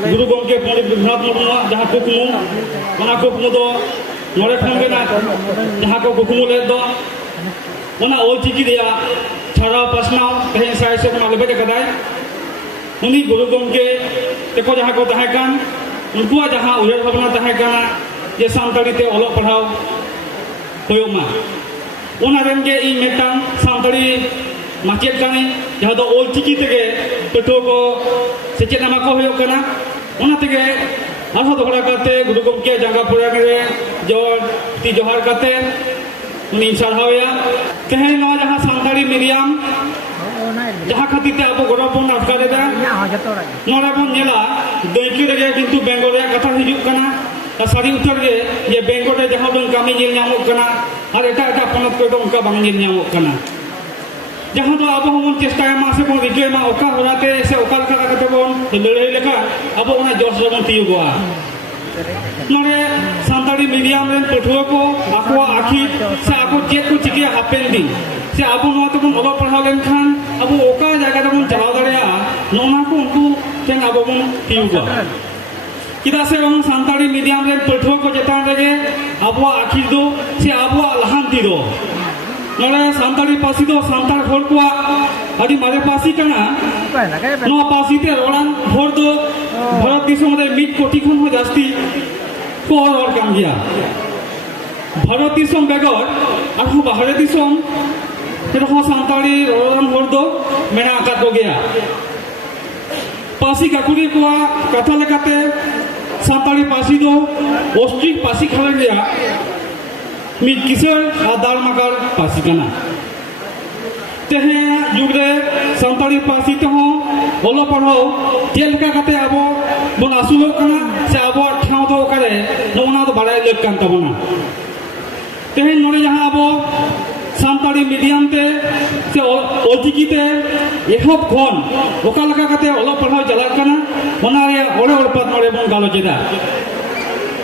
गुरु गमके पंडित रघुनाथ मुर्मू जहाँ कुकमु ओना कुकमु दो नोड़े खन गे ना जहाँ को कुकमु ले दो ओना ओलचिकी दिया छाड़ा पासनाव तेहें साय से ओना लेबे कदाय उनी गुरु गमके तेको जहाँ को तहे कान उनकुआ जहाँ उयर भावना तहे काना जे सानताड़ी ते ओलो पढ़ाव होयोमा ओना रेन गे इ मेटांग सानताड़ी माचेद कानी जहाँ दो ओलचिकी तेगे पटो को सेचेद नामा को होयो काना ओना तेगे आरहो दोहरा करते गुरु गमके जांगा पुरा रे जोर ती जोहार करते उनी सारहावया तेहें नवा जहाँ सानताड़ी मीडियम जहाँ खातिर ते अब गौरव बन आटकार दा नोड़ा बन नेला दैकी रे किंतु बेंगल रे कथा हिजुक कना सारी उतर गे ये बेंगल रे जहाँ दन कामी नेल नामक कना और एटा एटा पनत को दो उनका बांग नेल नामक कना जहाँ दो अब हम चेष्टा मा से बन रिके मा ओका होराते से ओका लका कते बन लड़ाई लेका अब ओना जोश रे बन तियुगवा नोड़े सानताड़ी मीडियम रे पठुआ को आको आखि से आको चेक को चिके हापेन दिन से अब नोआ तबन ओलो पढ़ाव लेन खान अब ओका जगह तबन चलाव दड़िया नोना को उनको तेन अब बन तियुगवा किदा से हम सानताड़ी मीडियम रे पठुआ को चेतान रेगे अब आखि दो से अब लहांती दो नोड़े सानताड़ी पासी दो सानताड़ होर को आदि मारे पासी कना नो पासी ते रोड़ान होर दो भारत दिसम रे 1 कोटी खन हो जास्ती को और काम गया भारत दिसम बेगर आखो बाहर दिसम तेरहो सानताड़ी रोड़ान होर दो मेना आका को गया पासी काकुरी को कथा लेकाते सानताड़ी पासी दो ऑस्ट्रिक पासी खले गया मिट किसर आदार मगर पासी कना तेहे जुगरे सानताड़ी पासी तेहो ओलो पढ़ो जेलका कते आबो बन आसुलो कना से आबो ठाव दो करे नोना तो बाड़ाय लेक कान तबना तेहे नोरे जहां आबो सानताड़ी मीडियम ते से ओलचिकी ते एहब खन ओका लका कते ओलो पढ़ो चला कना ओना रे ओड़े ओड़पत नोरे बन गालो जेदा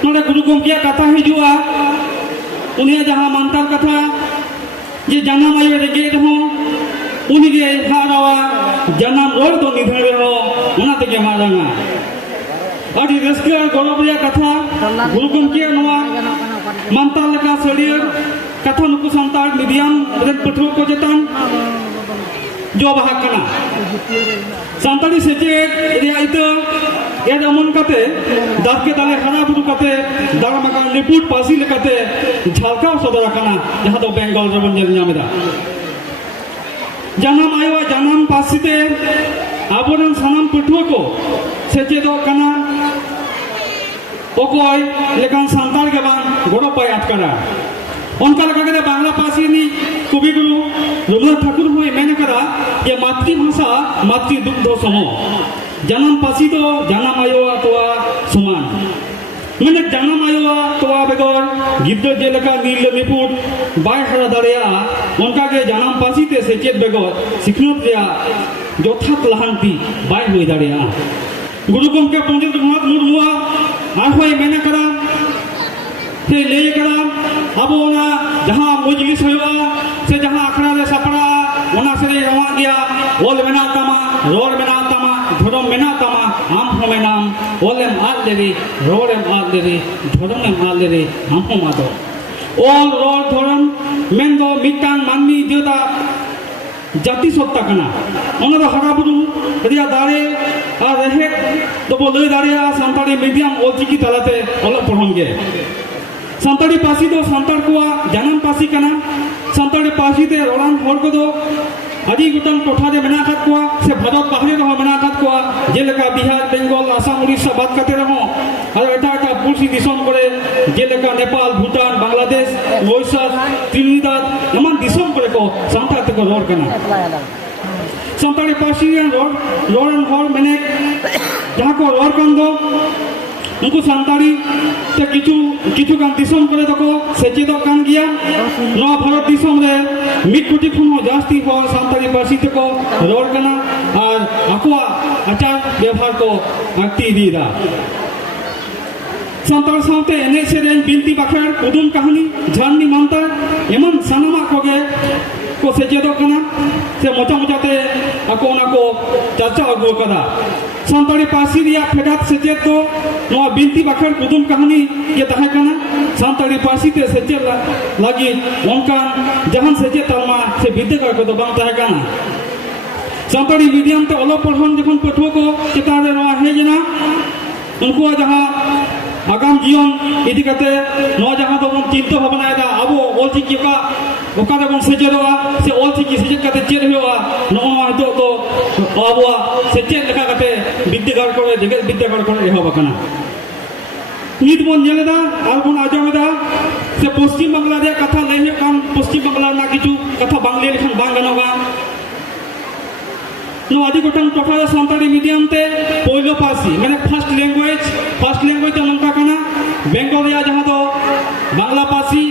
नोरे गुरु गमके कथा हिजुआ उनिया जहाँ मानतार कथा जे जन्म आयो रेगे हो उनी गे हारावा जन्म रोड तो निधरे हो उना ते मारांगा आदि रस्के गौरव रे कथा गुरु गमके नवा मानतार लेका सड़ियर कथा नुकु सानताड़ मीडियम रे पठुआ को जतान जो बाहा कना सानताड़ी सेचे रे आइतो ये अमन कते दाग के दाले हरा बुरु कते दाग मका लिपुट पासी लेकते झालकाव सदर कना जहाँ दो बेंगल रे बन ᱧᱟᱢᱮᱫᱟ जन्म आयो जन्म पासीते आबोरन सानाम पठुआ को सेचेदो कना ओकोय लेकान सानताड़ के बान गड़ो पाय आटकारा उनका लगा के बांग्ला पासी नि कवि गुरु रघुनाथ ठाकुर होय मेन करा ये मातृभाषा मातृ दुग्ध सम जन्म पासी तो जन्म आयो तोआ समान मैंने जन्म आयो तोआ बेगर गिद्दर जेलका नील निपुट बाय हरा दाड़िया उनका के जन्म पासी ते सेचेद बेगर सिखनत रिया यथार्थ लहांती बाय होय दाड़िया गुरु गमके पंडित रघुनाथ मुर्मू आर होय मेन करा से ले करा अब ओना जहां मजलिस होया से जहां अखड़ा रे सपड़ा ओना से रवा गया ओल मेना तमा रोड मेना तमा धरम मेना तमा आम हो मेनाम ओलेम आल देरी रोडम आल देरी धरम आल देरी हम हो मादो ओल रोड धरम मेन दो मिटान मानमी देवता जाति सत्ता कना ओना दो हरा बुरु रिया दारे आ रहे तो बोले दाड़िया सानताड़ी मीडियम ओलचिकी तलाते ओल पढ़ोंगे सानताड़ी पासी दो सानताड़ को जन्म पासी कना सानताड़ी पासी ते रोड़ान होर को दो आदि गुटन टोठा दे मेना खात को से भारत बाहरे रहो मेना खात को जेलका बिहार बेंगल आसाम उड़ीसा बात करते रहो और एटा एटा पुलसी दिसम करे जेलका नेपाल भूटान बांग्लादेश मॉरिशस त्रिनिदाद एमन दिसम करे को सानताड़ ते को रोड़ कना सानताड़ी पासी रोड़न होर मेने जहाँ को रोड़ कन दो उनको सानताड़ी ते किचु गान दिसम करे तको सेचेदो कान गिया नवा भारत दिसम रे 1 कोटी खन हो जास्ती हो सानताड़ी पासी तको रोड़ कना और आकोआ आचार व्यवहार को आक्ति दीदा सानताड़ सावते एने सेरेन बिनती बाखर कुदुम कहानी झारनी मानतार एमन सानामा कोगे को सेचेदो कना से मोचा मोचाते आको ओना को चर्चा अगु कदा सानताड़ी पासी रिया फेडात सेचेत को नोआ बिनती बाखर कुदुम कहानी ये तहे कना सानताड़ी पासी ते सेचेत लगी ओनकान जहान सेचेत तलमा से विद्यागार को तो बांग तहे कना सानताड़ी मीडियम ते ओलो पढ़न जखन पठुआ को चेतान रे नोआ हेजना उनको जहां आगाम जीवन इदी कते नोआ जहां तो बन चिंता भावना एदा अबो ऑलचिकी का ओकारे बन सेचेदवा से ऑलचिकी सेचेत कते चेद होआ नोआ हितो तो अबवा सेचेत लेखा कते विद्यागार को जगत विद्यागार को एहब कना नित बन नेलेदा आर बन आजमेदा से पश्चिम बांग्ला रे कथा लई कान पश्चिम बांग्ला ना किछु कथा बांग्ला लेखन बांग गनोगा नो आदि गोटन टोठा सानताड़ी मीडियम ते पहिलो पासी माने फर्स्ट लैंग्वेज नंका कना बेंगल या जहां तो बांग्ला पासी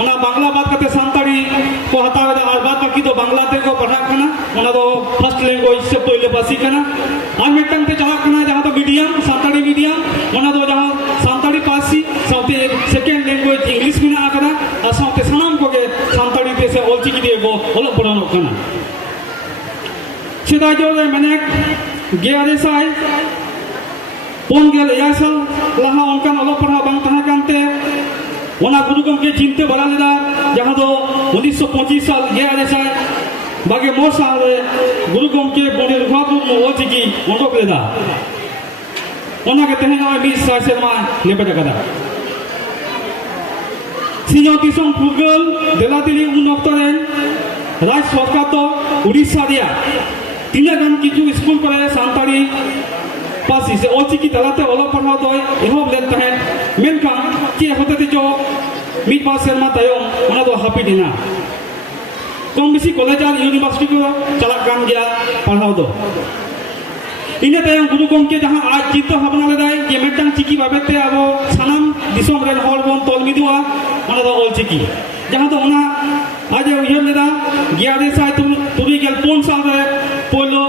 ओना बांग्ला बात कते सानताड़ी को हतावे दा आर बात बाकी तो बांग्ला ते को पढ़ा कना ओना तो फर्स्ट लैंग्वेज से पहिलो पासी कना आर मिटन ते चला कना जहां तो मीडियम सानताड़ी मीडियम ओना तो जहां सानताड़ी पासी साउते सेकंड लैंग्वेज इंग्लिश में ना कना आ साउते सनाम को के सानताड़ी ते से ऑलचिकी दे को ओलो पढ़ानो कना सेदा जो मैंने गेआरेसाई पोनगेल एयासल लहा उनकान ओलो पढ़ा बांग तहा कानते ओना गुरु गमके चिंते बड़ा लेदा जहां दो 1925 साल गेआरेसाई बागे मोर साल रे गुरु गमके बोने रुखापुर मो ओचिकी ओडोक लेदा ओना के तहे ना 20 साल सेमा लेबेदा कदा सिनो दिसम फुगल देलादिली उन अक्तरेन राज सरकार तो उड़ीसा दिया तीना गान किछु स्कूल करे सानताड़ी पासी से ऑलचिकी तलाते ओलो पढ़ा दो एहब लेन तहे मेनखान के होते जो मिड बार सेरमा तायम ओना दो हापी दिना कम बेसी कॉलेज और यूनिवर्सिटी को चला कान गया पढ़ाओ दो इने तायम गुरु गमके जहां आज चिंता भावना लेदाय जे मेटन चिकी बाबेते आबो सानाम दिसोम रेन हर बन तोल मिदुआ ओना दो ऑलचिकी जहां तो ओना आज उयहर लेदा गेआरेसाई तुरी गेल 5 साल रे पोलो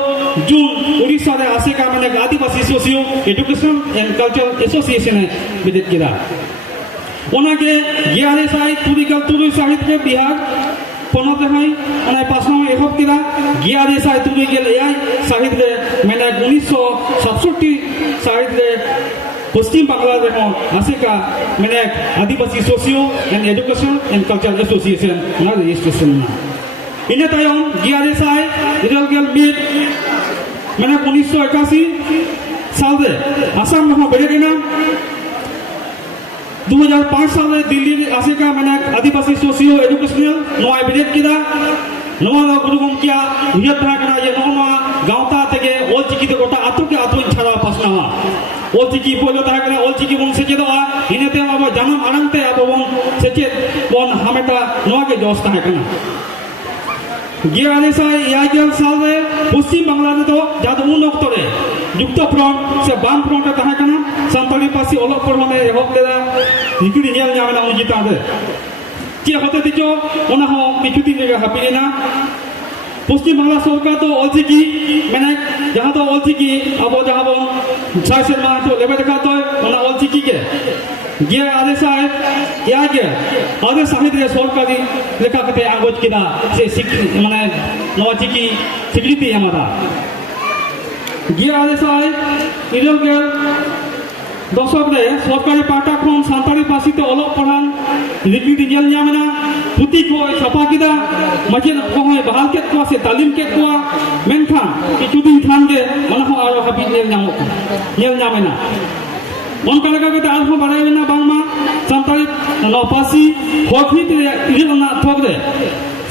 जून उड़ीसा रे आसे का माने Adivasi socio education and culture association है विदित किदा ओना के गेआरेसाई तुरी गेल तुरी साहित्य बिहार पनते हई ओना पासना एहब किदा गेआरेसाई तुरी गेल एआई साहित्य माने 1967 साहित्य पश्चिम बांग्ला रे आसे का माने Adivasi socio and education and culture association ना रजिस्ट्रेशन इने तायम गेआरेसाई इरल गेल मिड माने 1981 साल रे आसाम में बेरेना 2005 साल रे दिल्ली आसे का माने आदिवासी सोशियो एजुकेशनल नोआ बेरेट किदा नोआ गुरु गमकिया उयहर था कना ये नोआ गांवता तेगे ऑलचिकी ते गोटा आतु के आतु छाड़ा पासनावा ऑलचिकी पोलो था कना ऑलचिकी बन सेचेदोआ इनेते अब जानम आरंगते अब बन सेचेत बन हमेटा नोआ के जोस था कना गेआरेसाई यागेल साल रे पश्चिम बांग्ला रे तो जादू उन अक्तो रे युक्त फ्रंट से बाम फ्रंट रे तहा कना सानताड़ी पासी ओलो पढ़ने एहब लेदा निकड़ी नेल जामेना उन जिता दे के होते दिजो ओना हो किछु दिन रे हापिना पश्चिम बांग्ला सरकार तो ऑलचिकी माने जहां तो ऑलचिकी अब जहां बन साइसेर मा तो लेबे देखा तो ओना ऑलचिकी के गेआरेसाई यागे आदे साहित्य सरकारी लेखा कते आगोज किदा से माने नोचिकी स्वीकृति हमारा गेआरेसाई इरल के दशक रे सरकारी पाटा खन सानताड़ी पासी ते ओलो पढ़ान रिपीट नेल न्यामेना पुती को छापा किदा मजे को होय बहाल के को से तालीम के को मेनखान किछु दिन थान के ओना हो आरो हाबी नेल न्यामेना उनका लगा के आज हम बढ़ाए ना बांगमा सानताड़ी नपासी होखी ते इरल ना थोक दे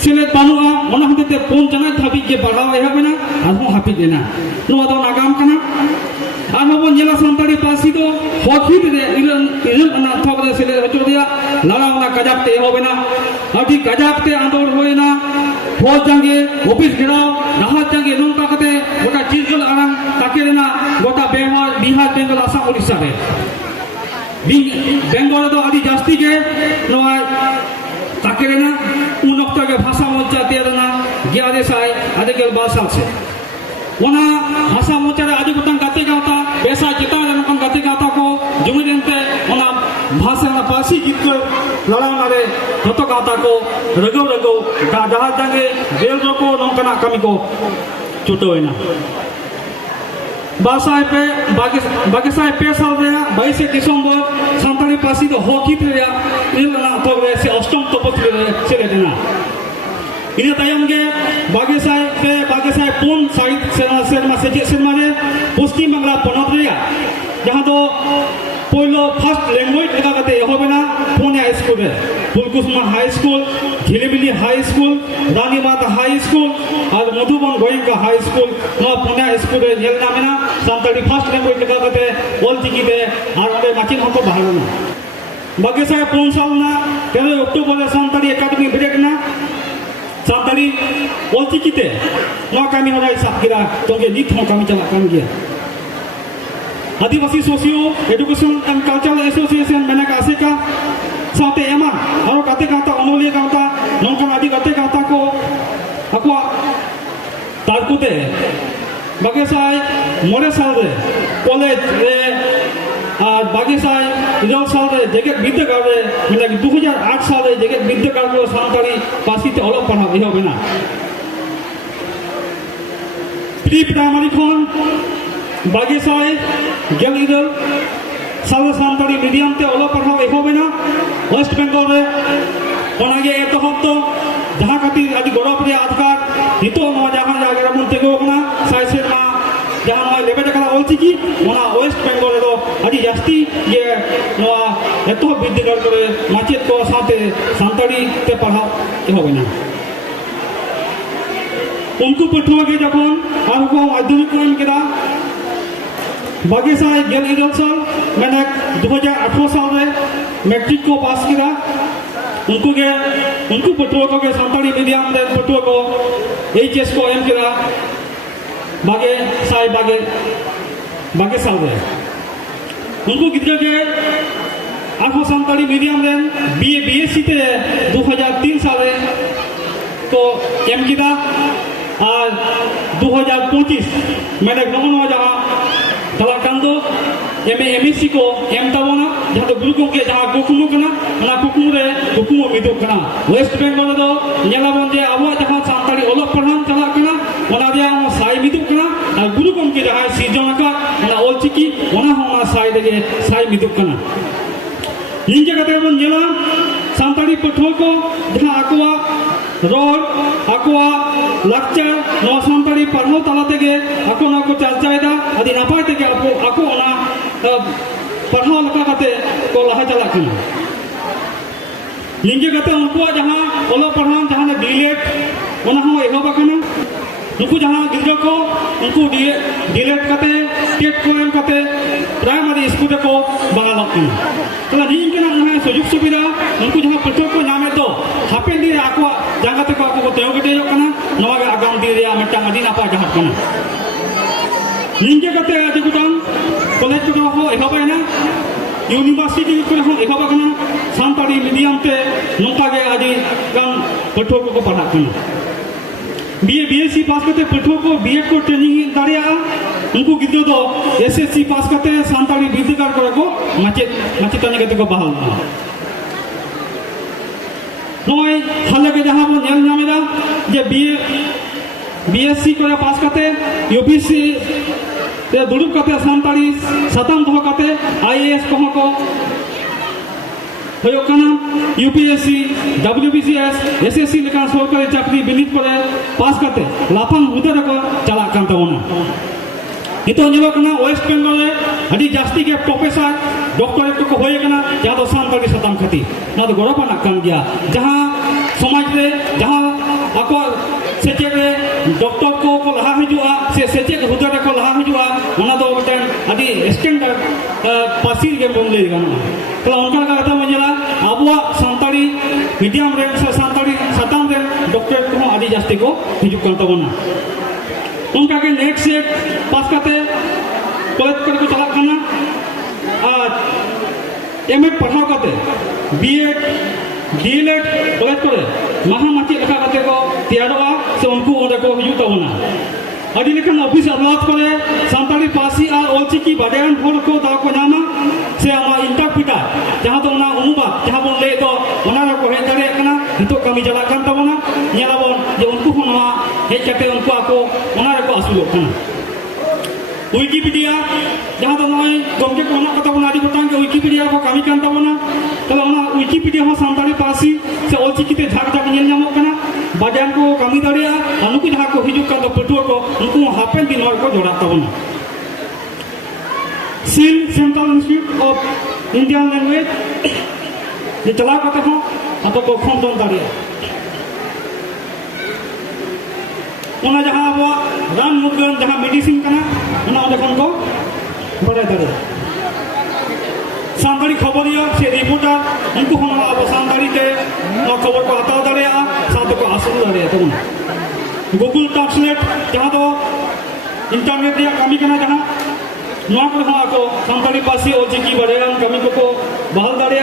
सिले बानुआ ओना हते पोन जना धाबी के बढ़ावा हेबेना आज हम हापी देना नो दो नागाम कना आमबन जिला सानताड़ी पासी तो होखी ते इरल ना थोक दे सिले हचो दिया लालावना कजापते होबेना अभी कजापते आंदोल होइना फौज जंगे ऑफिस गिराव राहत जंगे नोंका कते गोटा चिरगल आराम ताकेरेना गोटा बिहार बेंगल आसाम उड़ीसा रे बेंगल तो आदि जास्ती के नोआ ताकेरेना उन अक्ता के भाषा मोर्चा तेरना गेआरेसाई आदि के भाषा से ओना भाषा मोर्चा रे आदि गोटन गाते गाता बेसा चिता नकन गाते गाता को जुमिदेनते ओना भाषा ना पासी गीत लड़ाना रे जतो गाता को रगो जहाज जंगे बेल रको नोंकना कमी को चुटोइना बागेसाय पे साल 22 दिसंबर सानताली पासी दो हॉकी से अष्टम तपस्वी से लेना इन तायम के बागेसाय पुन सेरमा पश्चिम बांगला पनत जहाँ तो पहलो फर्स्ट लैंग्वेज लगाते एहबेना पुनिया school Phulkusma high school Jhilimili high school Ranimata high school और मधुबन गोयंका हाई स्कूल पुनिया स्कूल नामेना सानताली फर्स्ट लैंग्वेज लगाते ऑलचिकी और अंदर माचिन हमको बाहरना बागेसाय पुन सालना 13 अक्टूबर सानताली एकाडेमी बेरेकना सानताली ऑलचिकी कमी हराई साबगिरा तोगे नित हो कमी चलाकान गया Adivasi socio education and cultural association मेनक आसेका साथे एमा और गाते गाता अनोलिया गाता नौकन आदि गाते गाता को अको तारकुते बागेसाय मोरे साल रे कॉलेज रे और बागेसाय 2 साल रे जेगेट विद्यागार रे मेनक 2008 साल रे जेगेट विद्यागार को सानताली पासी ते अलग पढ़ा एहबेना प्री प्राइमरी खन बागेसाय गेल इरल साल सानताली मीडियम ते ओलो पढ़ाओ एहबेना वेस्ट बेंगल रे ओनागे एतहब तो जहाँ खातिर आदि गौरव रे आधकार नितो जहाँ जागे मन तेगो कना साय सेरमा जहाँ लेबे कला ऑलचिकी ओना वेस्ट बेंगल रे दो आदि जास्ती ये नोआ एतहब विद्यागार करे माचेत को साथे सानताली ते पढ़ाओ एहबेना उनको पठुआ के जखन आर को माध्यमिक को एम केदा बागेसाय गेल इरल साल मैंने 2018 साल में मैट्रिक को पास किया उनको पटुआ को के सानताली मीडियम रे पटुआ को एचएस को एम किया बागे साल में उनको गिद्रा के आखो सानताली मीडियम रे बीएससी ते 2003 साल में तो एम किया और 2025 मैंने नमन जहाँ तलाकांदो एमएससी को एम तबना जहाँ तो गुरु के जहाँ कुकुमु कना कुकुमु रे कुकुमु मिदु कना वेस्ट बेंगल दो नेलाबन जे अब जहाँ सानताली ओलग पढ़ान चला कना ओना दिया साई मिदु कना और गुरु के जहाँ सीजन का ओना ऑलचिकी ओना होना साई दे साई मिदु कना निंजे कते बन नेला सानताली पठुआ को जहाँ आकुआ रोड आकुआ लाक्चर नवा सानताली पढ़ाओ तला तेगे आको ना को चर्चाएदा आदि नापाय तेगे आको ओना पढ़ाओ लका कते को लहा चला कना निंजे कते उनको जहाँ ओलो पढ़ान जहाँ डीलेट ओना हो एहबा कना उनको जहाँ गिद्रा को उनको डीलेट कते टेट को एम कते प्राइमरी स्कूल को बांगाल कना तला निंजे ना उन्हें सुजुग सुविधा उनको जहाँ पठुआ को नामे तो हापेन दी आको जहाँ को आको तय गटे कना नवा आगाम दी रे मिटन अदी नापा जहाँ कना निंजे कते आदि गुटान कॉलेज को हो एहबेना यूनिवर्सिटी को हो एहबा सानताली मीडियम ते नोका के आदि गान पठुआ को पढ़ा कना बीएससी पास करते पठुआ को बीएड को ट्रेनिंग दाड़िया उनको गिद्रो दो एसएससी पास करते सानताली विद्यागार करे को माचेतानी कते को बहाल नय हाले के जहाँ बन नेल नामेदा जे बीएससी को पास करते यूपीएससी ते दुड़ुब करते सानताली साताम दो करते आईएएस को होयो कना यूपीएससी डब्ल्यूबीसीएस एसएससी लेका सरकारी चाकरी बिनित करे पास करते लाफांग हुदा को चला कान तबना इतो नेलो कना वेस्ट बेंगल रे अडी जास्ती के प्रोफेसर डॉक्टरेट को होय कना जहाँ तो सानताली साताम खाती ना तो गौरवना कान गया जहाँ समाज रे जहाँ आको सेचे रे डॉक्टर को लहा हजुआ से सेचे हुदा को लहा हजुआ ओना दो बटन अडी स्टैंडर्ड पासी के बोल ले गाना तो उनका कथा मजेला अबुआ सानताली मीडियम रे से सानताली साताम रे डॉक्टर को आदि जास्ती को हिजुक कान तबना उनका के नेक्स्ट से पास करते कॉलेज कर को चला खाना और एमएड पढ़ाओ करते बीएड डीएलएड कॉलेज करे महामाची लेखा करते को तैयारोआ से उनको ओंडे को हिजुक तबना अदी लेखन ऑफिस अदालत करे सानताली पासी और ऑलचिकी बाडेन हर को दा को नामा से आमा इंटरप्रिटर जहाँ तो ना उमुबा जहाँ बन ले तो ओना को हे दारे कना हितो कमी चला कान तबना नेलाबन जे उनको होना हे कते उनको आको ओना को आसुलो कना Wikipedia jahah do noi gomke ko ona kata bona adi gotang ke Wikipedia ko kami kan tabona tale ona Wikipedia ho santali parsi se olchiki te jhak jhak nyel nyamok kana bajan ko kami daria anuku jahah ko hijuk kan do petua ko unku hapen din hor ko jodak tabona SIL Central Institute of Indian Language je chala kata ho ato ko khondon daria ona jahah abo ran mugan jahah medicine kana ona onde khon ko badai daria santali khoboriya se reporter unku hon abo santali te no khobor ko hataw daria sato ko asul daria tabona Google Translate jahah do internet dia kami kana jahah noa ko ko santali pasi olchiki baregan kami ko bahal daria